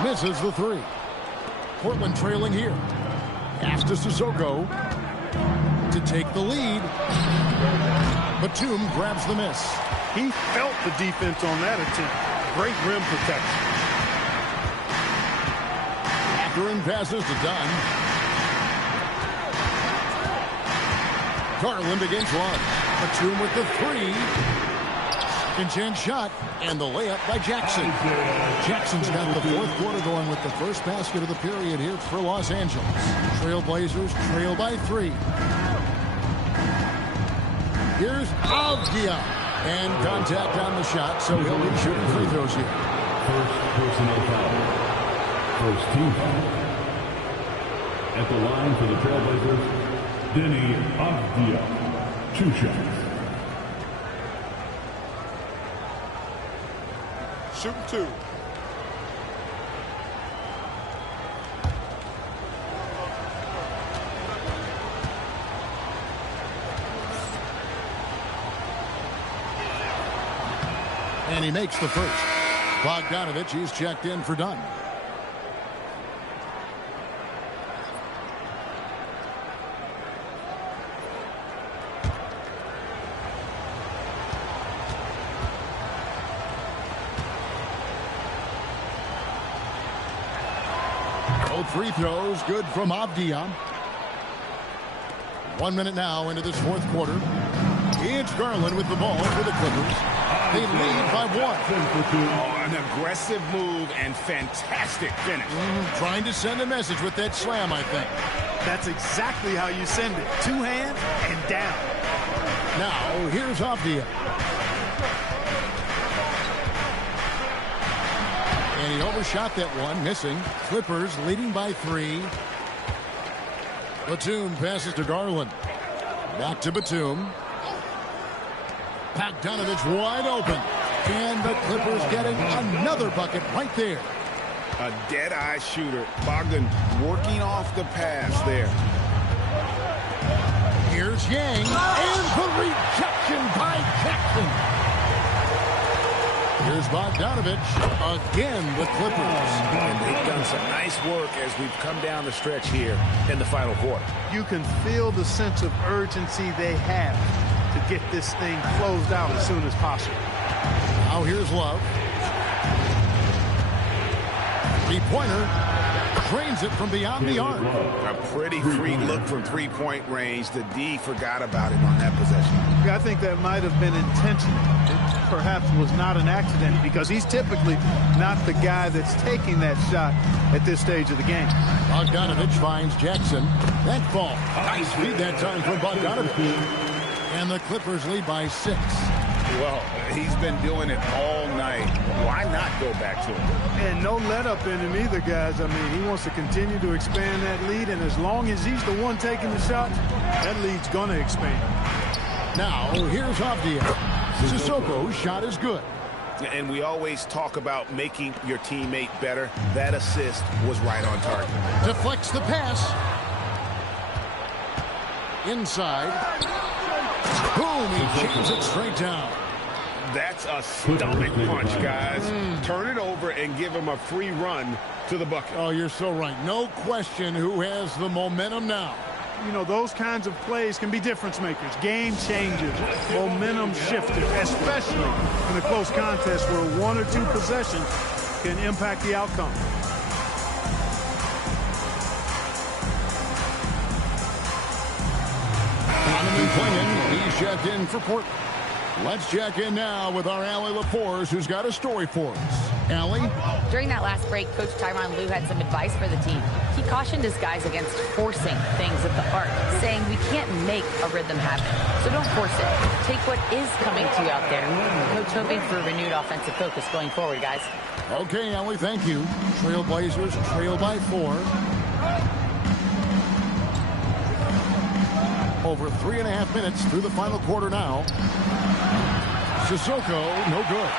Misses the 3. Portland trailing here. Pass to Sissoko to take the lead. Batum grabs the miss. He felt the defense on that attempt. Great rim protection. Mathurin passes to Dunn. Garland against one. Batum with the 3. Second chance shot, and the layup by Jackson. Jackson's got the 4th quarter going with the first basket of the period here for Los Angeles. Trailblazers trail by 3. Here's Avdia, and contact on the shot, so he'll be shooting free throws here. First personal foul. First team foul. At the line for the Trailblazers, Denny Avdia. 2 shots. Shooting 2. And he makes the first. Bogdanovich, he's checked in for Dunn. Both free throws good from Avdia. 1 minute now into this 4th quarter. It's Garland with the ball for the Clippers. They lead by 1. Oh, an aggressive move and fantastic finish. Trying to send a message with that slam, I think. That's exactly how you send it. 2 hands and down. Now, here's Avdia. And he overshot that one, missing. Clippers leading by 3. Batum passes to Garland. Back to Batum. Bogdanovich wide open. And the Clippers getting another bucket right there. A dead-eye shooter. Bogdan working off the pass there. Here's Yang. And the rejection by Jackson. Here's Bogdanovich. Again, the Clippers. And they've done some nice work as we've come down the stretch here in the final quarter. You can feel the sense of urgency they have to get this thing closed out as soon as possible. Now here's Love. 3-pointer. Drains it from beyond the arc. A pretty free look from 3-point range. The D forgot about him on that possession. Yeah, I think that might have been intentional. It perhaps was not an accident because he's typically not the guy that's taking that shot at this stage of the game. Bogdanovich finds Jackson. That ball. Nice feed that time from Bogdanovich. And the Clippers lead by 6. Well, he's been doing it all night. Why not go back to him? And no let up in him either, guys. I mean, he wants to continue to expand that lead, and as long as he's the one taking the shots, that lead's going to expand. Now, here's Avdia. Sissoko's shot is good. And we always talk about making your teammate better. That assist was right on target. Deflects the pass. Inside. Boom, he jams it straight down. That's a stomach punch, guys. Turn it over and give him a free run to the bucket. Oh, you're so right. No question who has the momentum now. You know, those kinds of plays can be difference makers, game changers, momentum shifters, especially in a close contest where one or two possessions can impact the outcome. He's checked in for Portland. Let's check in now with our Allie LaForce, who's got a story for us. Allie? During that last break, Coach Tyronn Lue had some advice for the team. He cautioned his guys against forcing things at the arc, saying we can't make a rhythm happen. So don't force it. Take what is coming to you out there. Coach hoping for a renewed offensive focus going forward, guys. Okay, Allie, thank you. Trailblazers trail by 4. Over 3.5 minutes through the final quarter now. Sissoko, no good.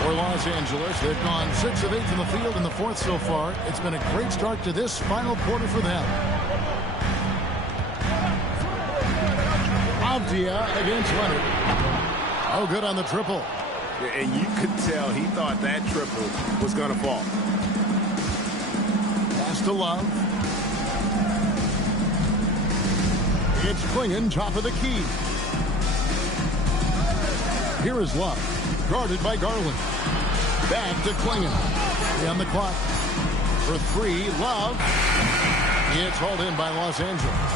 For Los Angeles, they've gone 6 of 8 from the field in the fourth so far. It's been a great start to this final quarter for them. Avdia against Leonard. Oh, good on the triple. And you could tell he thought that triple was going to fall. Pass to Love. It's Klingon, top of the key. Here is Love, guarded by Garland. Back to Klingon. On the clock. For 3, Love. It's hauled in by Los Angeles.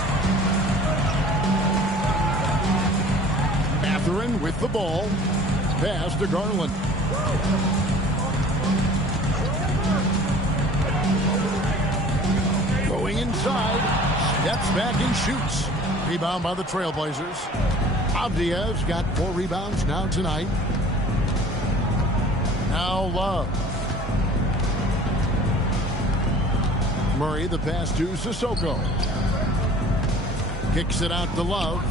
Mathurin with the ball. Pass to Garland. Going inside. Steps back and shoots. Rebound by the Trailblazers. Avdia's got 4 rebounds now tonight. Now Love. Murray, the pass to Sissoko. Kicks it out to Love.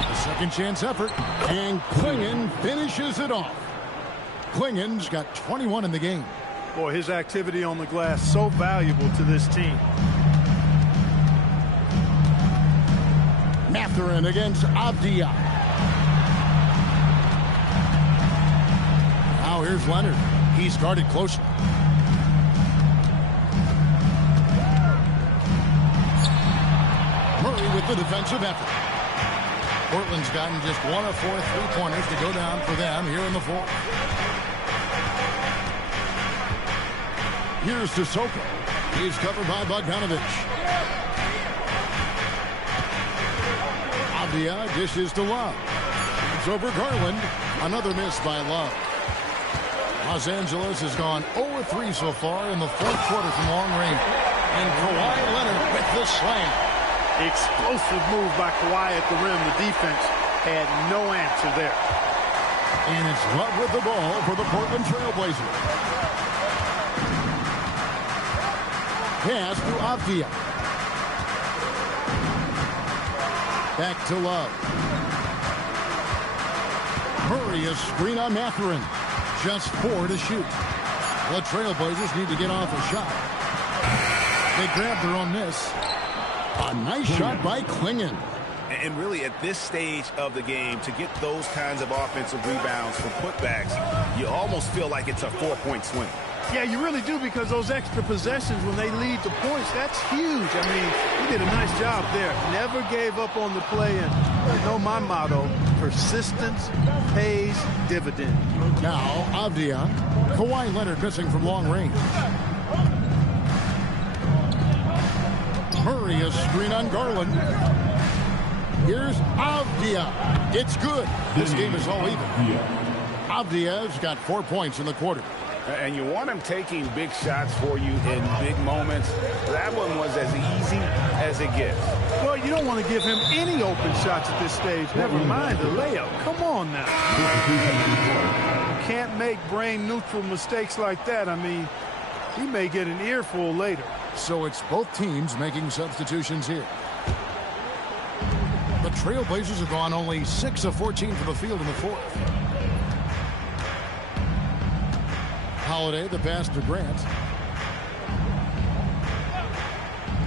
A second chance effort. And Klingon finishes it off. Klingon's got 21 in the game. Boy, his activity on the glass so valuable to this team. Mathurin against Avdia. Now here's Leonard. He's guarded closely. Murray with the defensive effort. Portland's gotten just 1 of 4 3-pointers to go down for them here in the fourth. Here's Sissoko. He's covered by Bogdanovich. Avdia dishes to Love. It's over Garland. Another miss by Love. Los Angeles has gone 0-3 so far in the fourth quarter from long range. And Kawhi Leonard with the slam. Explosive move by Kawhi at the rim. The defense had no answer there. And it's Love with the ball for the Portland Trailblazers. Pass to Avdia. Back to Love. Murray, a screen on Mathurin. Just 4 to shoot. The Trailblazers need to get off a shot. They grab their own miss. A nice shot by Klingon. And really, at this stage of the game, to get those kinds of offensive rebounds for putbacks, you almost feel like it's a 4-point swing. Yeah, you really do, because those extra possessions, when they lead to points, that's huge. I mean, he did a nice job there. Never gave up on the play. And you know my motto, persistence pays dividends. Now, Avdia. Kawhi Leonard missing from long range. Murray, a screen on Garland. Here's Avdia. It's good. This game is all even. Avdia's got 4 points in the quarter. And you want him taking big shots for you in big moments. That one was as easy as it gets. Well, you don't want to give him any open shots at this stage. Never mind the layup. Come on now. You can't make brain-neutral mistakes like that. I mean, he may get an earful later. So it's both teams making substitutions here. The Trailblazers have gone only 6 of 14 from the field in the fourth. Holiday, the pass to Grant.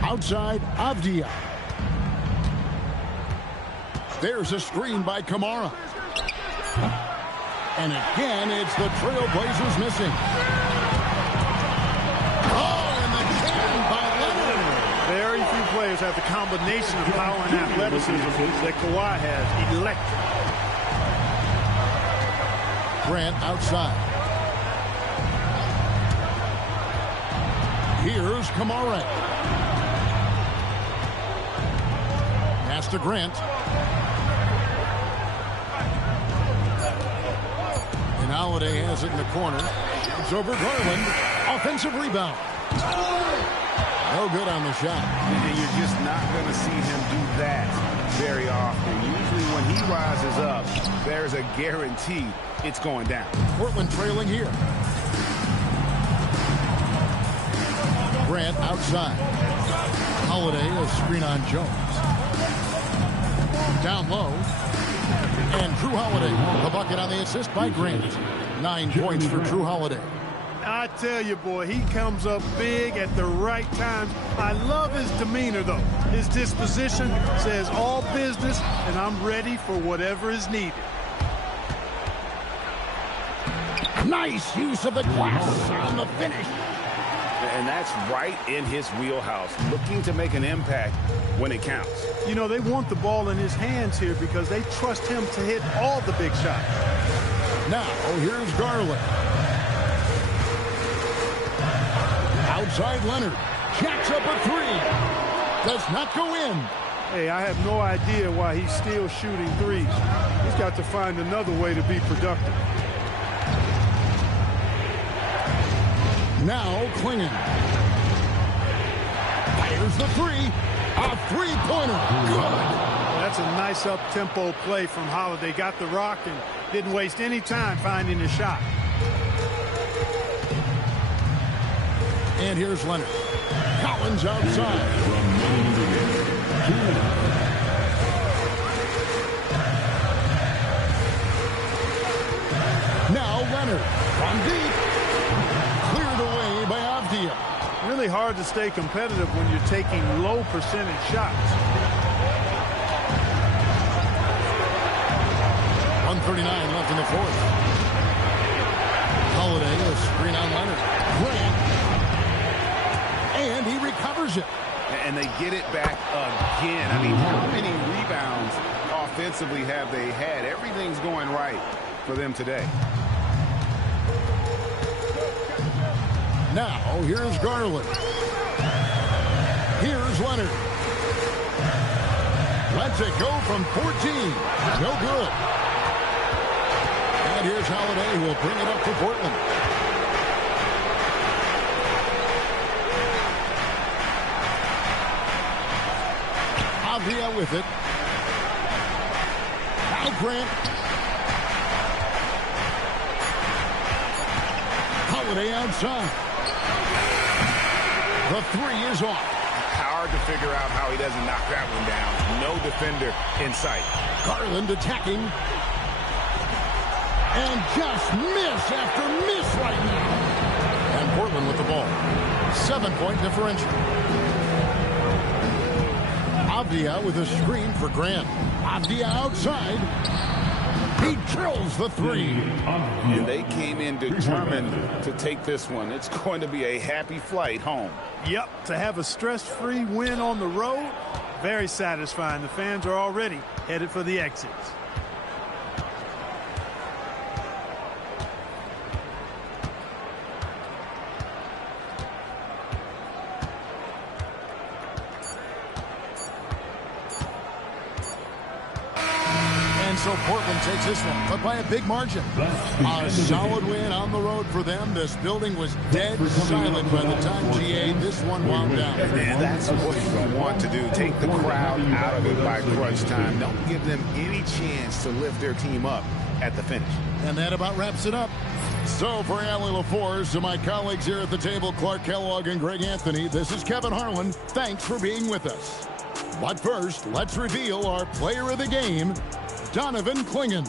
Outside, Avdia. There's a screen by Kamara. And again, it's the Trailblazers missing. Oh, and the can by Leonard. Very few players have the combination of power and athleticism that Kawhi has. Electric. Grant outside. Here's Kamara. Pass to Grant. And Holiday has it in the corner. It's over Garland. Offensive rebound. No good on the shot. And you're just not going to see him do that very often. Usually when he rises up, there's a guarantee it's going down. Portland trailing here. Grant outside. Holiday, a screen on Jones. Down low. And Drew Holiday, the bucket on the assist by Grant. 9 points for Drew Holiday. I tell you, boy, he comes up big at the right time. I love his demeanor, though. His disposition says all business, and I'm ready for whatever is needed. Nice use of the glass on the finish. And that's right in his wheelhouse, looking to make an impact when it counts. You know, they want the ball in his hands here because they trust him to hit all the big shots. Now, here's Garland. Outside Leonard. Jacks up a three. Does not go in. Hey, I have no idea why he's still shooting threes. He's got to find another way to be productive. Now Klingon. Fires the three. A three-pointer. Good. That's a nice up-tempo play from Holiday. Got the rock and didn't waste any time finding a shot. And here's Leonard. Collins outside. Now Leonard from deep. Cleared away by Avdia. Really hard to stay competitive when you're taking low percentage shots. 1:39 left in the fourth. Holiday, a screen on Leonard. Grant. And he recovers it. And they get it back again. I mean, how many rebounds offensively have they had? Everything's going right for them today. Now, here's Garland. Here's Leonard. Lets it go from 14. No good. And here's Holiday, who will bring it up for Portland. Avdia with it. Now Grant. Holiday outside. The three is off. Hard to figure out how he doesn't knock that one down. No defender in sight. Garland attacking. And just miss after miss right now. And Portland with the ball. 7-point differential. Avdia with a screen for Grant. Avdia outside. He drills the three. And they came in determined to take this one. It's going to be a happy flight home. Yep, to have a stress-free win on the road, very satisfying. The fans are already headed for the exits. so Portland takes this one, but by a big margin. A solid win on the road for them. This building was dead silent by the time GA this one wound down. And that's what you want to do. Take the crowd out of it by crunch time. Don't give them any chance to lift their team up at the finish. And that about wraps it up. So for Allie LaForce and my colleagues here at the table, Clark Kellogg and Greg Anthony, this is Kevin Harlan. Thanks for being with us. But first, let's reveal our player of the game, Donovan Clingan.